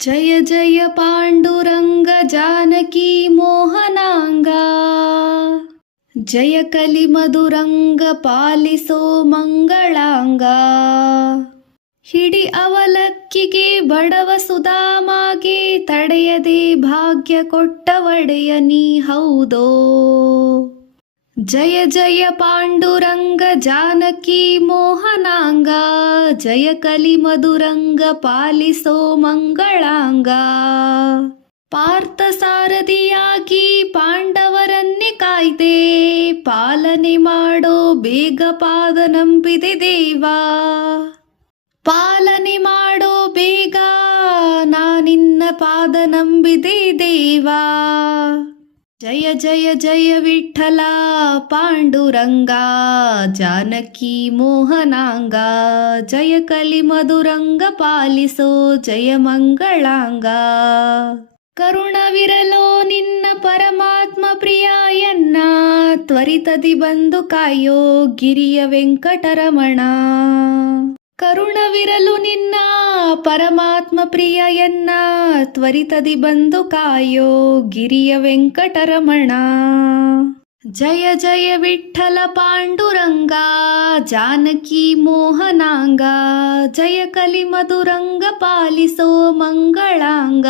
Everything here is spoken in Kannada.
ಜಯ ಜಯ ಪಾಂಡುರಂಗ ಜಾನಕಿ ಮೋಹನಾಂಗ, ಜಯ ಕಲಿ ಮಧುರಂಗ ಪಾಲಿಸೋ ಮಂಗಳಾಂಗ. ಹಿಡಿ ಅವಲಕ್ಕಿಗೆ ಬಡವ ಸುಧಾಮಾಗೆ ತಡೆಯದೆ ಭಾಗ್ಯ ಕೊಟ್ಟ ಒಡೆಯ ನೀ ಹೌದೋ. ಜಯ ಜಯ ಪಾಂಡುರಂಗ ಜಾನಕಿ ಮೋಹನಾಂಗ, ಜಯ ಕಲಿ ಮಧುರಂಗ ಪಾಲಿಸೋ ಮಂಗಳಾಂಗ. ಪಾರ್ಥ ಸಾರಥಿಯಾಗಿ ಪಾಂಡವರನ್ನೇ ಕಾಯ್ದೆ, ಪಾಲನೆ ಮಾಡೋ ಬೇಗ ಪಾದ ನಂಬಿದೆ ದೇವಾ. ಪಾಲನೆ ಮಾಡೋ ಬೇಗ ನಾನಿನ್ನ ಪಾದ ನಂಬಿದೆ ದೇವಾ. ಜಯ ಜಯ ಜಯ ವಿಠಲ ಪಾಂಡುರಂಗ, ಜಾನಕಿ ಮೋಹನಾಂಗ, ಜಯ ಕಲಿ ಮಧುರಂಗ ಪಾಲಿಸೋ ಜಯ ಮಂಗಳಾಂಗ. ಕರುಣವಿರಲೋ ನಿನ್ನ ಪರಮಾತ್ಮ ಪ್ರಿಯಾಯನ್ನ, ತ್ವರಿತದಿ ಬಂದು ಕಾಯೋ ಗಿರಿಯ ವೆಂಕಟರಮಣ. ಕರುಣವಿರಲು ನಿನ್ನ ಪರಮಾತ್ಮ ಪ್ರಿಯಯನ್ನ, ತ್ವರಿತದಿ ಬಂದು ಕಾಯೋ ಗಿರಿಯ ವೆಂಕಟರಮಣ. ಜಯ ಜಯ ವಿಠಲ ಪಾಂಡುರಂಗ, ಜಾನಕಿ ಮೋಹನಾಂಗ, ಜಯ ಕಲಿ ಮಧುರಂಗ ಪಾಲಿಸೋ ಮಂಗಳಾಂಗ.